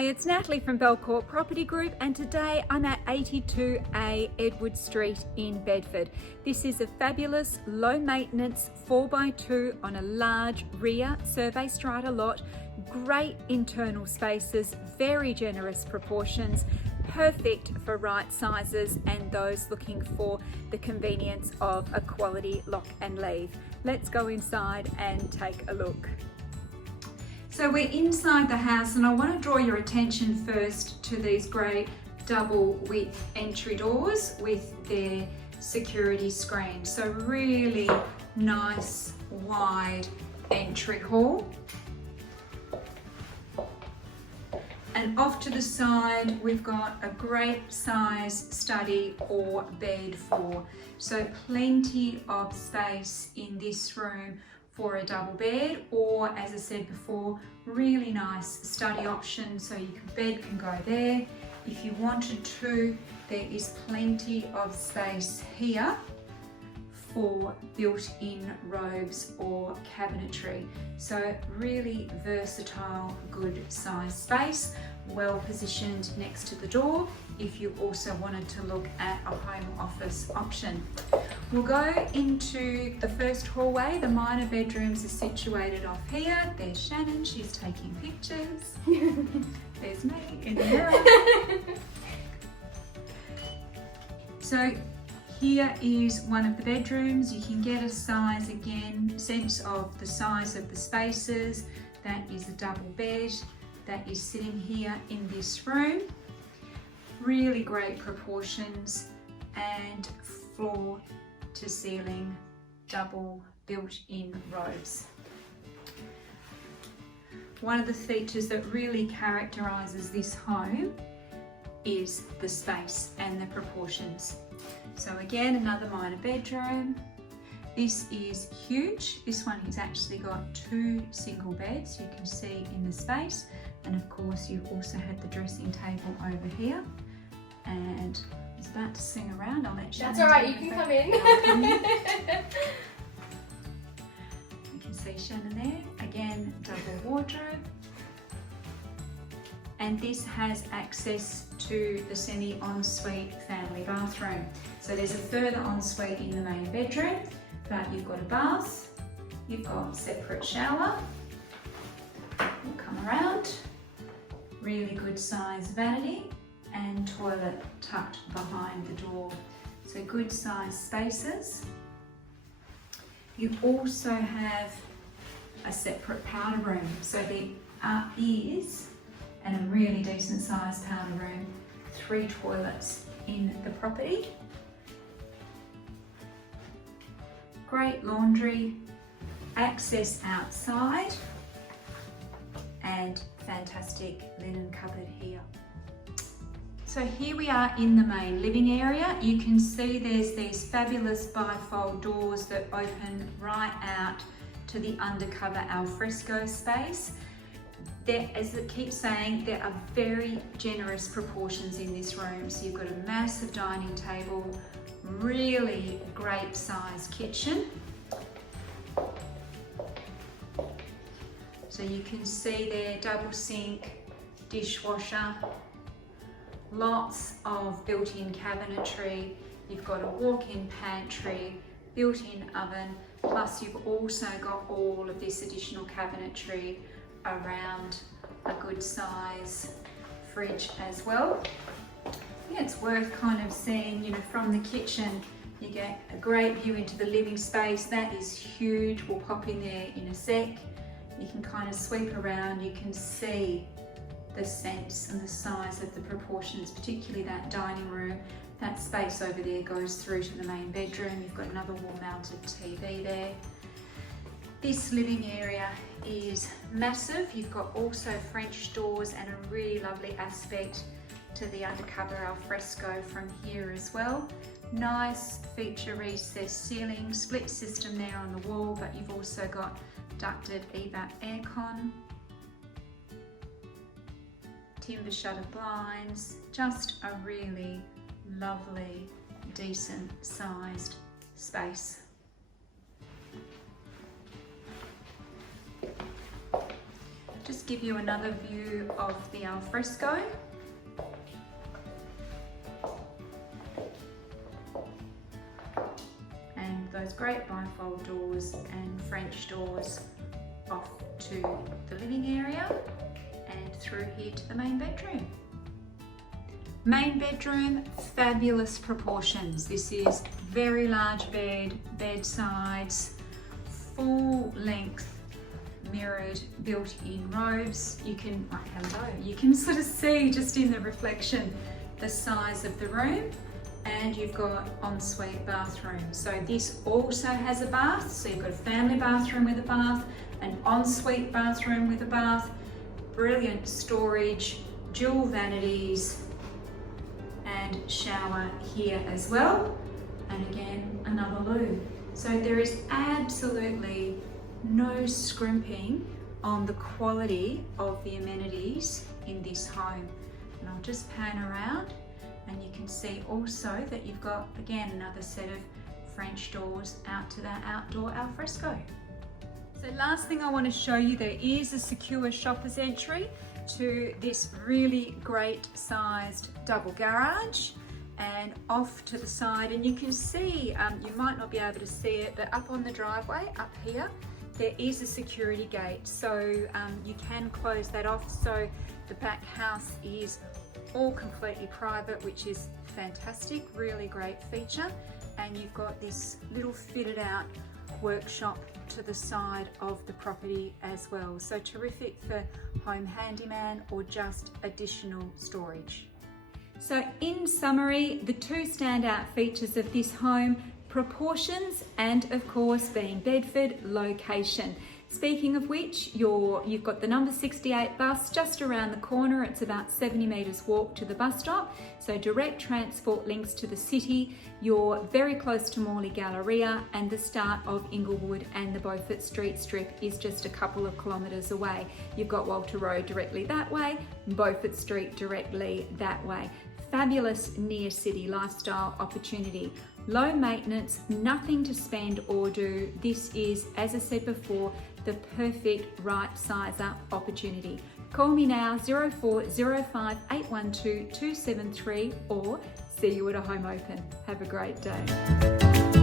Hi, it's Natalie from Belcourt Property Group, and today I'm at 82A Edward Street in Bedford. This is a fabulous low maintenance 4x2 on a large rear survey strata lot. Great internal spaces, very generous proportions, perfect for Rightsizers and those looking for the convenience of a quality lock and leave. Let's go inside and take a look. So we're inside the house, and I want to draw your attention first to these great double width entry doors with their security screen. So really nice wide entry hall. And off to the side we've got a great size study or bed for. So plenty of space in this room for a double bed, or as I said before, really nice study option, so your bed can go there. If you wanted to, there is plenty of space here for built-in robes or cabinetry. So really versatile, good size space, well positioned next to the door if you also wanted to look at a home office option. We'll go into the first hallway. The minor bedrooms are situated off here. There's Shannon, she's taking pictures. There's me in the mirror. So here is one of the bedrooms. You can get a sense of the size of the spaces. That is a double bed that is sitting here in this room. Really great proportions and floor to ceiling double built-in robes. One of the features that really characterises this home is the space and the proportions. So again, another minor bedroom. This is huge. This one has actually got 2 single beds, you can see in the space. And of course, you also had the dressing table over here. And I was about to swing around. I'll let Shannon. That's all right, you can come in. You can see Shannon there. Again, double wardrobe. And this has access to the semi-ensuite family bathroom. So there's a further ensuite in the main bedroom, but you've got a bath, you've got separate shower. We'll come around. Really good size vanity and toilet tucked behind the door. So good size spaces. You also have a separate powder room. So there is, and a really decent sized powder room, 3 toilets in the property. Great laundry, access outside, and fantastic linen cupboard here. So here we are in the main living area. You can see there's these fabulous bifold doors that open right out to the undercover alfresco space. As it keeps saying, there are very generous proportions in this room. So you've got a massive dining table, really great size kitchen. So you can see there, double sink, dishwasher, lots of built-in cabinetry. You've got a walk-in pantry, built-in oven, plus you've also got all of this additional cabinetry around a good size fridge as well. Yeah, it's worth kind of seeing, you know, from the kitchen, you get a great view into the living space. That is huge. We'll pop in there in a sec. You can kind of sweep around, you can see the sense and the size of the proportions, particularly that dining room. That space over there goes through to the main bedroom. You've got another wall-mounted TV there. This living area is massive. You've got also French doors and a really lovely aspect to the undercover alfresco from here as well. Nice feature recessed ceiling, split system there on the wall, but you've also got ducted evap aircon, timber shutter blinds, just a really lovely, decent sized space. just give you another view of the alfresco. And those great bifold doors and French doors off to the living area and through here to the main bedroom. Main bedroom, fabulous proportions. This is very large bed, bedsides, full length mirrored built-in robes. You can, you can sort of see just in the reflection the size of the room, and you've got ensuite bathroom. So this also has a bath, so you've got a family bathroom with a bath, an ensuite bathroom with a bath, brilliant storage, dual vanities, and shower here as well, and again another loo. So there is absolutely no scrimping on the quality of the amenities in this home. And I'll just pan around and you can see also that you've got again another set of French doors out to that outdoor alfresco. So last thing I want to show you, there is a secure shopper's entry to this really great sized double garage, and off to the side, and you can see, you might not be able to see it, but up on the driveway up here there is a security gate, so you can close that off, so the back house is all completely private, which is fantastic, really great feature. And you've got this little fitted out workshop to the side of the property as well. So terrific for home handyman or just additional storage. So in summary, the two standout features of this home: proportions and of course being Bedford, location. Speaking of which, you've got the number 68 bus just around the corner. It's about 70 metres walk to the bus stop. So direct transport links to the city. You're very close to Morley Galleria, and the start of Inglewood and the Beaufort Street strip is just a couple of kilometres away. You've got Walter Road directly that way, Beaufort Street directly that way. Fabulous near city lifestyle opportunity. Low maintenance, nothing to spend or do. This is, as I said before, the perfect Rightzizer opportunity. Call me now, 0405 812 273, or see you at a home open. Have a great day.